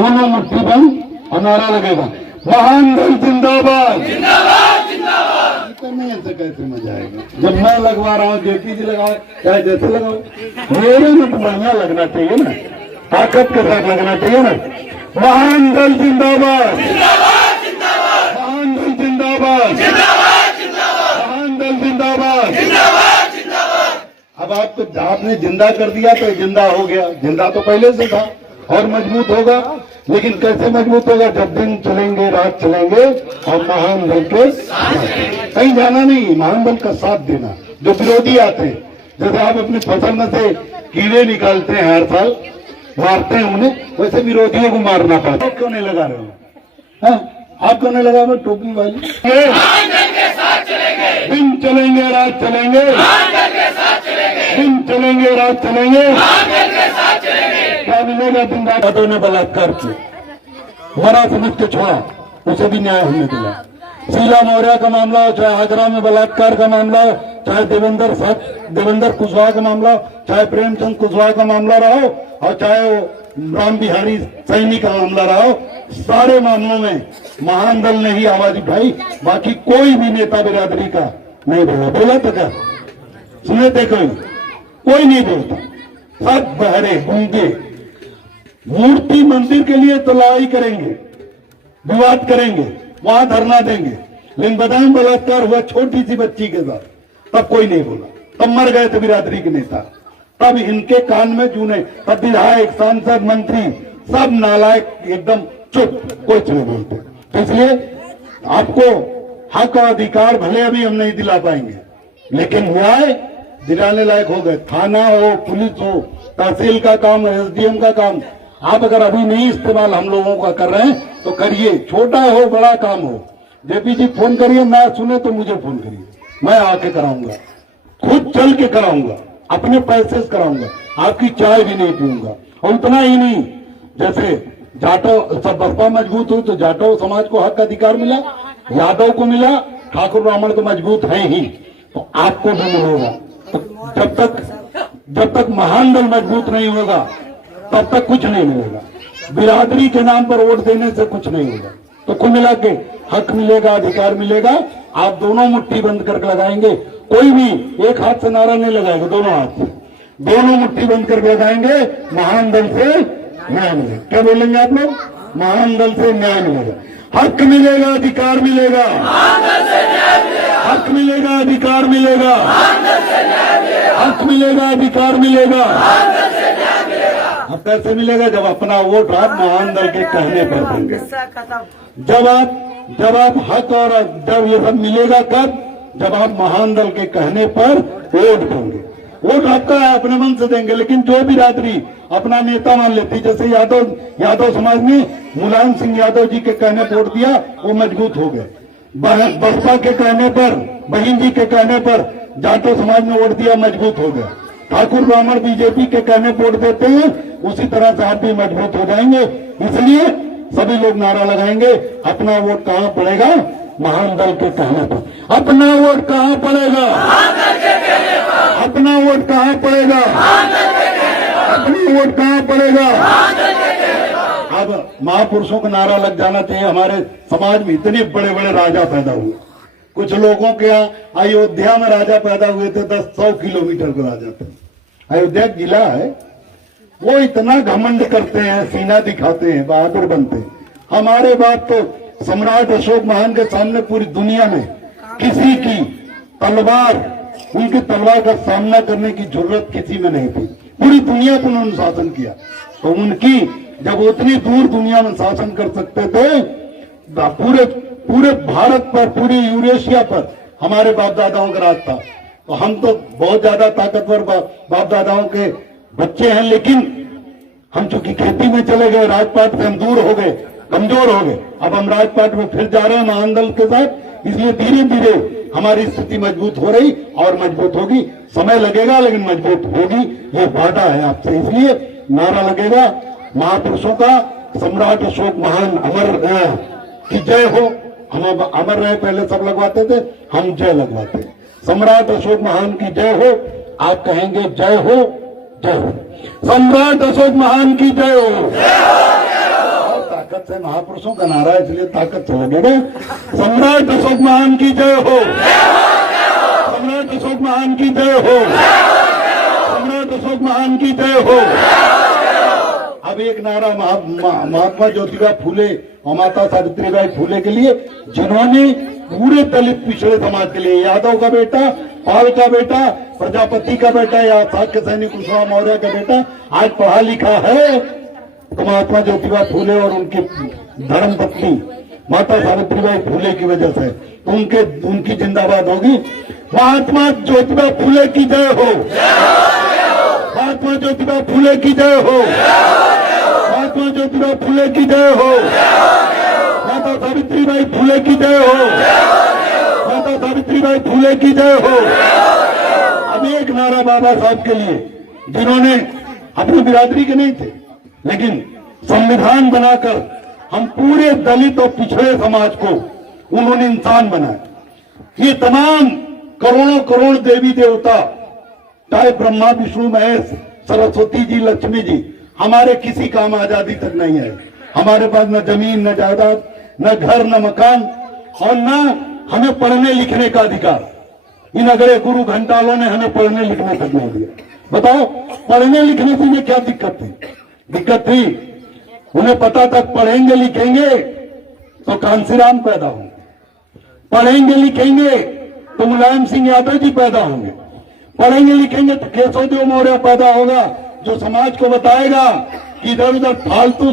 दोनों मुट्ठी बंद और नारा लगेगा महान दल जिंदाबाद। नहीं ऐसे कैसे मजा आएगा जब मैं लगवा रहा हूँ, जेपी जी लगाओ चाहे जैसे लगाओ, मेरे में तो बढ़िया लगना चाहिए ना, ताकत के साथ लगना चाहिए ना। महान दल जिंदाबाद, महान दल जिंदाबाद, महान दल जिंदाबाद। अब आपने जिंदा कर दिया तो जिंदा हो गया, जिंदा तो पहले से था और मजबूत होगा। लेकिन कैसे मजबूत होगा? जब दिन चलेंगे, रात चलेंगे और महान दल के कहीं जाना नहीं, महान दल का साथ देना। जो विरोधी आते हैं, जैसे आप अपनी फसल में से कीड़े निकालते हैं, हर साल मारते हैं उन्हें, वैसे विरोधियों को मारना पड़ता है। क्यों नहीं लगा रहे हो? आप क्यों नहीं लगा रहे? टोपी वाली दिन चलेंगे, रात चलेंगे, दिन चलेंगे, रात चलेंगे। क्या मिलेगा? दिन रात यादव ने बलात्कार किया, मरा समझ के छोड़ा, उसे भी न्याय होने दिला। शीला मौर्य का मामला हो, चाहे आगरा में बलात्कार का मामला हो, चाहे देवेंद्र कुशवाहा का मामला हो, चाहे प्रेमचंद कुशवाहा का मामला रहा हो, और चाहे वो राम बिहारी सैनी का मामला रहा हो, सारे मामलों में महान दल ने ही आवाज उठाई। बाकी कोई भी नेता बिरादरी का नहीं बोला तो क्या सुने थे? कोई नहीं बोलता, सब बहरे गूंगे। मूर्ति मंदिर के लिए तो लड़ाई करेंगे, विवाद करेंगे, वहां धरना देंगे, लेकिन बदायूं बलात्कार हुआ छोटी सी बच्ची के साथ, तब कोई नहीं बोला, तब मर गए थे बिरादरी के नेता, तब इनके कान में जूने, तब विधायक, सांसद, मंत्री सब नालायक एकदम चुप, कुछ नहीं बोलते। तो इसलिए आपको हक और अधिकार भले अभी हम नहीं दिला पाएंगे, लेकिन न्याय दिलाने लायक हो गए। थाना हो, पुलिस हो, तहसील का काम, एसडीएम का काम, आप अगर अभी नहीं इस्तेमाल हम लोगों का कर रहे हैं तो करिए। छोटा हो बड़ा काम हो, जेपी जी फोन करिए, ना सुने तो मुझे फोन करिए, मैं आके कराऊंगा, खुद चल के कराऊंगा, अपने पैसे से कराऊंगा, आपकी चाय भी नहीं पीऊंगा। और उतना ही नहीं, जैसे जाटव सब बसपा मजबूत हुई तो जाटव समाज को हक अधिकार मिला, यादव को मिला, ठाकुर ब्राह्मण तो मजबूत है ही, तो आपको भी मिलेगा। तो जब तक महान दल मजबूत नहीं होगा तब तक कुछ नहीं मिलेगा। बिरादरी के नाम पर वोट देने से कुछ नहीं होगा। तो कुल मिला के हक मिलेगा, अधिकार मिलेगा। आप दोनों मुट्ठी बंद करके लगाएंगे, कोई भी एक हाथ से नारा नहीं लगाएगा, दोनों हाथ से, दोनों मुट्ठी बंद करके लगाएंगे। महान दल से न्याय मिलेगा। क्या बोलेंगे आप लोग? महान दल से न्याय मिलेगा, हक मिलेगा, अधिकार मिलेगा, हक मिलेगा, अधिकार मिलेगा, हक मिलेगा, अधिकार मिलेगा। अब कैसे मिलेगा? जब अपना वोट आप महान दल के कहने पर देंगे। जब आप हक और जब ये सब मिलेगा कब? जब आप महान दल के कहने पर वोट देंगे। वोट आपका है, अपने मन से देंगे, लेकिन जो बिरादरी अपना नेता मान लेती, जैसे यादव समाज ने मुलायम सिंह यादव जी के कहने पर वोट दिया, वो मजबूत हो गए। बसपा के कहने पर, बहन जी के कहने पर जाटव समाज ने वोट दिया, मजबूत हो गया। ठाकुर ब्राह्मण बीजेपी के कहने वोट देते हैं, उसी तरह से आप भी मजबूत हो जाएंगे। इसलिए सभी लोग नारा लगाएंगे, अपना वोट कहाँ पड़ेगा? महान दल के कहने पर। अपना वोट कहाँ पड़ेगा? अपना वोट कहाँ पड़ेगा? अपना वोट कहाँ पड़ेगा? अब महापुरुषों का नारा लग जाना चाहिए। हमारे समाज में इतने बड़े बड़े राजा पैदा हुए, कुछ लोगों के यहाँ अयोध्या में राजा पैदा हुए थे, 10-100 किलोमीटर के राजा थे। अयोध्या जिला है, वो इतना घमंड करते हैं, सीना दिखाते हैं, बहादुर बनते हैं। हमारे बाप तो सम्राट अशोक महान के सामने पूरी दुनिया में किसी की तलवार, उनकी तलवार का सामना करने की जरूरत किसी में नहीं थी। पूरी दुनिया पर उन्होंने शासन किया, तो उनकी जब उतनी दूर दुनिया में शासन कर सकते थे, पूरे भारत पर, पूरी यूरेशिया पर हमारे बाप दादाओं का राज था। तो हम तो बहुत ज्यादा ताकतवर बाप दादाओं के बच्चे हैं, लेकिन हम चूंकि खेती में चले गए, राजपाट से हम दूर हो गए, कमजोर हो गए। अब हम राजपाट में फिर जा रहे हैं महान दल के साथ, इसलिए धीरे धीरे हमारी स्थिति मजबूत हो रही और मजबूत होगी। समय लगेगा लेकिन मजबूत होगी, ये वादा है आपसे। इसलिए नारा लगेगा महापुरुषों का, सम्राट अशोक महान अमर की जय हो। हम अमर रहे पहले सब लगवाते थे, हम जय लगवाते हैं। सम्राट अशोक महान की जय हो। आप कहेंगे जय हो, जय हो। सम्राट अशोक महान की जय हो। भारत से महापुरुषों का नारा है, इसलिए ताकत से लगेगा। सम्राट अशोक महान की जय हो, सम्राट अशोक महान की जय हो, सम्राट अशोक महान की जय हो। अब एक नारा महात्मा ज्योतिबा फूले और माता सावित्रीबाई फूले के लिए, जिन्होंने पूरे दलित पिछड़े समाज के लिए, यादव का बेटा, पाल का बेटा, प्रजापति का बेटा या शाक्य सैनिक कुशवाहा मौर्य का बेटा आज पढ़ा लिखा है, तो महात्मा ज्योतिबा फूले और उनकी धर्म पत्नी माता सावित्रीबाई फूले की वजह से, तो उनकी जिंदाबाद होगी। महात्मा ज्योतिबा फूले की जय हो, महात्मा ज्योतिबा फूले की जय हो, महात्मा ज्योतिबा फूले की जय हो, माता सावित्रीबाई फूले की जय हो, माता सावित्रीबाई फूले की जय हो। अब एक नारा बाबा साहब के लिए, जिन्होंने अपनी बिरादरी के नहीं थे, लेकिन संविधान बनाकर हम पूरे दलित और पिछड़े समाज को उन्होंने इंसान बनाया। ये तमाम करोड़ों करोड़ देवी देवता, चाहे ब्रह्मा विष्णु महेश सरस्वती जी लक्ष्मी जी, हमारे किसी काम आजादी तक नहीं है। हमारे पास न जमीन न जायदाद न घर न मकान और न हमें पढ़ने लिखने का अधिकार। इन अगले गुरु घंटालों ने हमें पढ़ने लिखने तक नहीं दिया। बताओ पढ़ने लिखने से ये क्या दिक्कत थी? दिक्कत थी उन्हें पता तक पढ़ेंगे लिखेंगे तो कांसीराम पैदा होंगे, पढ़ेंगे लिखेंगे तो मुलायम सिंह यादव जी पैदा होंगे, पढ़ेंगे लिखेंगे तो केशव देव मौर्य पैदा होगा, जो समाज को बताएगा कि इधर उधर फालतू